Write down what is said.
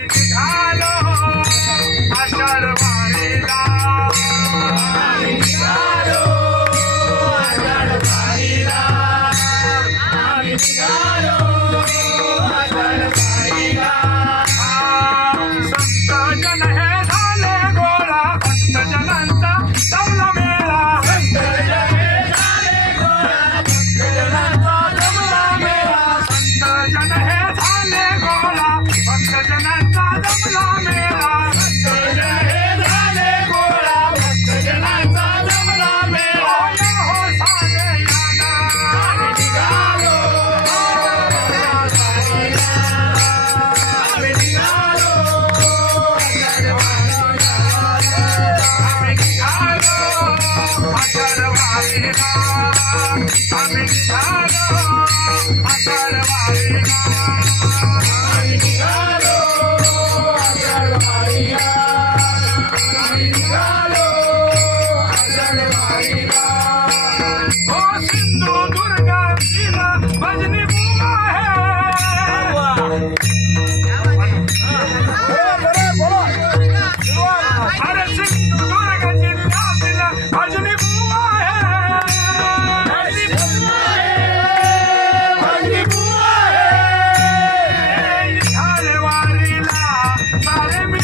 Hello, Asha. Ashadh वारीला सारे